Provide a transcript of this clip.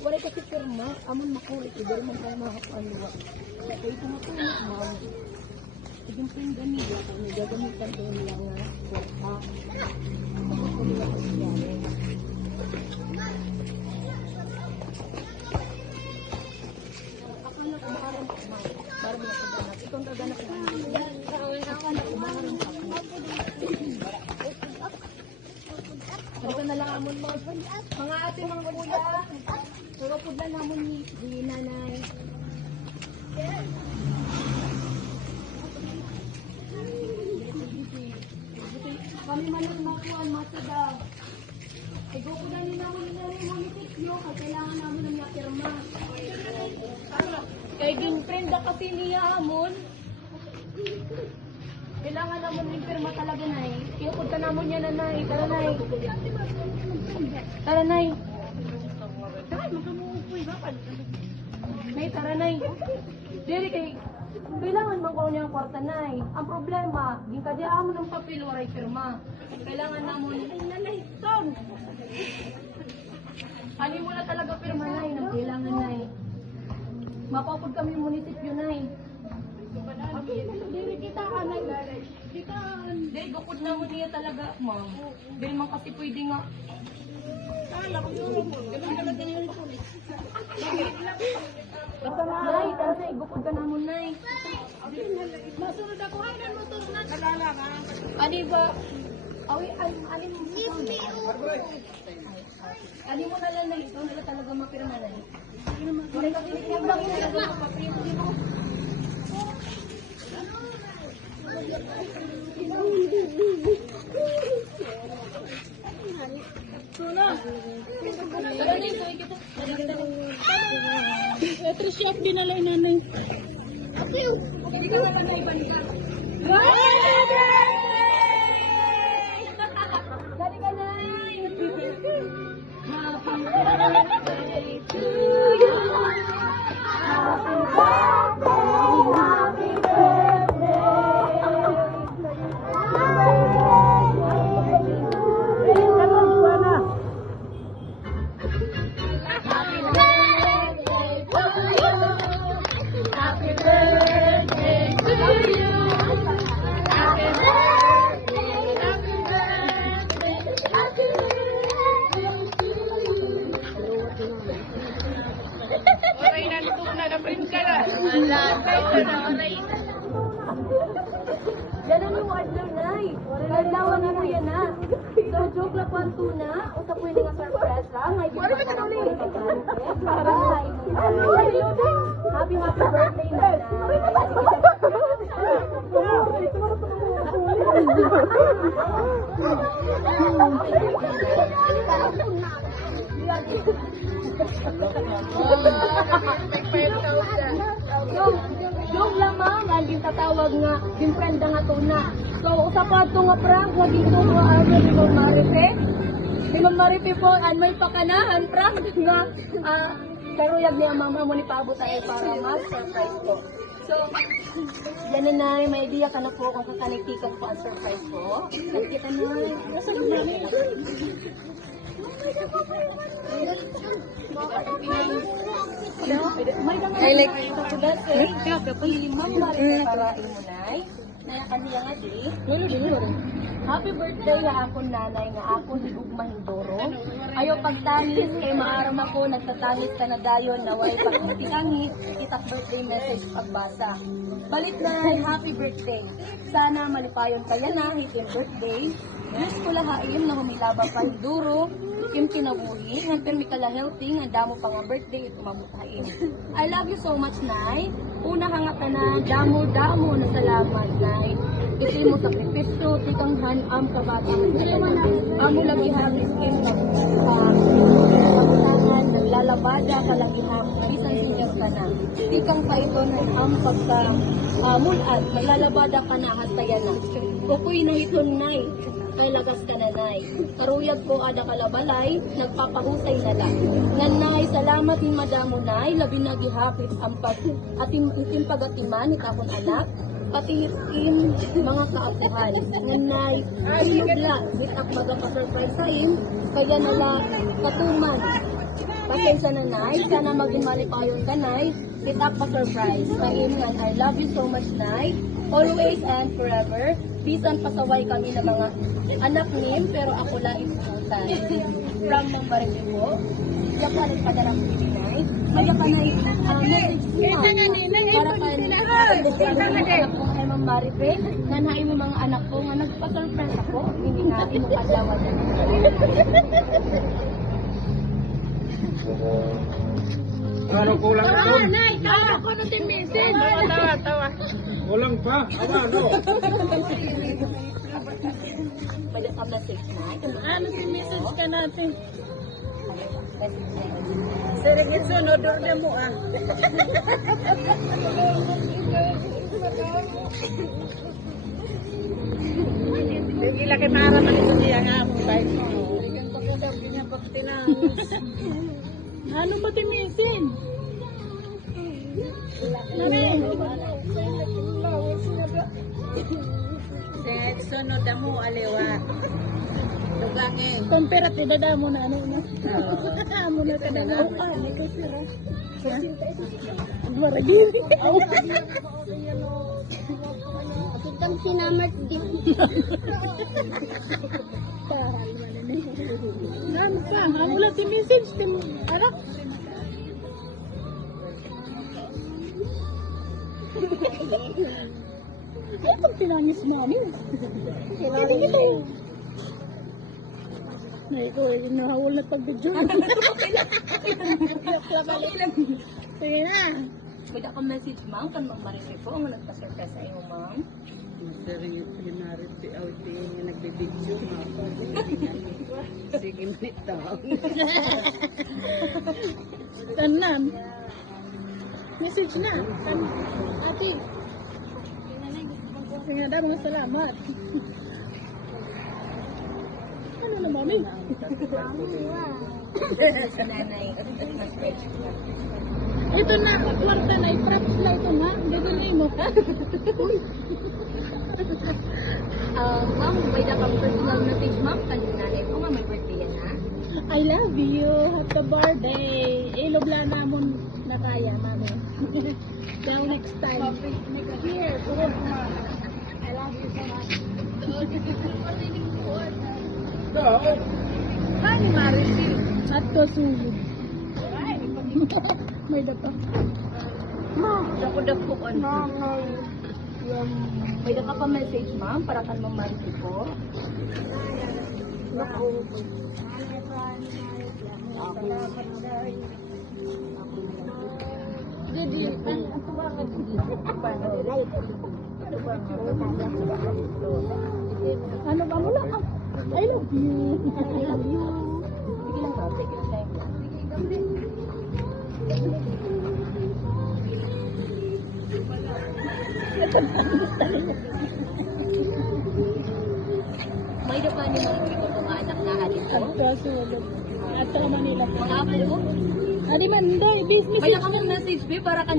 Wala kasi pirma, amon makulit, dari man tayo makapaluwa. Kaya ito matulog, ma'am. Yung pinggan nila, kung nagagamitan doon lang nga, wala. Tapos ko nila kasi yan. Akala ko maharang ka, ma'am. Parang mga kaganap. Itong kaganap na akala ko maharang ka. Halika na lang amon mo. Mga ate, mga kuya. Pagkapod na namon ni nanay. Kami man ang makuhan, matadaw. Ego po na naman nila yung munisipyo, kaya kailangan namin ng yapirma. Kaya yung friend kasi niya amon, kailangan naman yung pirma talaga na eh. Pinupunta naman niya na nay. Tara nay. Tara nay. Nay, tara nay. Diri kay kailangan man ko niya ang kwarta nay. Ang problema, yung kadiaan mo ng papel waray pirma. Kailangan namon nanay ton. Ani mo na talaga pirma nay, nang kailangan nay. Mapapod kami yung munisipyo nay. Diri kita anay. Kita diri gukod na mo niya talaga, ma'am. Dili man kasi pwede nga. Ganun talaga yung pulis. Nay, tara na, igukod ka naman, nay. Masunod ako, ay, nan motor na. Nalala ka. Ani ba? Awi, ani mo. Ani mo na lang, nay. Ito na talaga mapirma, nay. Wala ka kinikiyab lang yung talaga mapapirma. Trisyap dinalay nanay. Hindi ka na lang na ibalikan. Dali ka na. Happy birthday to you. Happy birthday, happy Ganun yung adlaw, nay. Adlawan na mo yan, na. So, joke lang po ang tuna. Usap mo yung surprise lang. Happy birthday, nanay. Joke lang, ma'am. Ang tatawag nga, yung friend nga tuna. So, usapan ito nga prank, nga dito nga ano, di Ma'am Marife. Di Ma'am Marife po, may pakanahan, prank nga, karuyag niya mama mo ni Pabo tayo para mag-surprise ko. So, yan na, may idea ka na po kung kakalikikan po ang surprise ko. Nakikita na, nasa loob na rin. I like Ma'am Marife para imunay. Naya kaniya nga di. Happy birthday nga akong nanay nga akong higugma hindoro. Ayaw pagtangis kay maaram ako nagtatangis ka na dayon na way pagtitangis itak birthday message pagbasa. Balit na happy birthday. Sana malipayon kaya na hitin birthday. Diyos ko lahain na humilaba pa hindoro. Yung kinabuhi, ng permikala healthy, ang damo pa nga birthday, tumamutahin. I love you so much, Nay. Una hanga ka na, damo na salamat, Nay. Ito'y mo sakripisyo, tikang hanam ka batang. Amo lagi hamis kim nagpasahan, naglalabada ka lagi bisan senior ka na. Tikang pa ito na ang pagka mulat, maglalabada ka na, hasta yan na. Kukuy na ito, Nay. kay lagas ka nanay. Karuyag ko ada kalabalay, nagpapahusay na lang. Nanay, salamat ni madamo nay, labi na gihapit ang itim pagatiman it akong anak, pati itim mga kaapuhan. Nanay, sinugla, bitak magpasurprise sa im, kaya nala katuman. Pasensya na nay, sana maging malipayon ka nay, bitak pa-surprise. Kain nga, I love you so much nay, always and forever. Bisan pasaway kami ng mga anak nim, pero ako lang isusutan. From ng Barangay po, siya pa rin padarang pinay. Kaya pa na message mo. Para pa rin anak ko kay Ma'am Marife, nanahin mo mga anak ko, nga nagpa-surprise ako, hindi natin mo kadlawan. Ano kulang ito? Nay, kala ko na din message. Tawa. Kulang pa? Ano? Pwede ka message na. Ano si message ka natin? Serigit sunod, order mo ah. Yung ila kay Mara man ito siya nga mo. Ano ba timisin? Sunod mo, aliwa. Lugangin. Temperat tidak mo na ano na. Amo na kada na. Ano ko sira. Dua lagi. Kitang sinamat din. Ano ka? Amo lang si message tim anak. Ano pinangis mami? Kinangis ito. Na ito, nahawal na pag-video. Sige na. Pwede ka message ma'am, kan Ma'am Marife po, ang nagpa-surprise sa iyo ma'am. Nagbibigyo. Sige, manito. Tanan. Message na. Ate. Sige na, mga salamat. Ano na, mami? Sa nanay, message na. Ito na, kwarta na, i-props na ito na. Bibili mo ka. Ma'am, may dakang personal message ma'am, kan nanay ko, ma'am, may birthday yan ha. I love you. Happy birthday. Ilobla namon na kaya, mami. Till next time. Here, purot na. I love you so much. Hani, Marisi. At to sulod. May dato. Dako-dako ko ano. May daka pa message ma'am, para kan Ma'am Marife po. Ano ba mo lang? I love you. I love you. Sige lang ma'am, take your time. May daka ni Marife ko mga anak na adik ko. At to sulod. At to Manila. Mga apo ko. Adi man, hindi. Business. May daka mong message be, para kan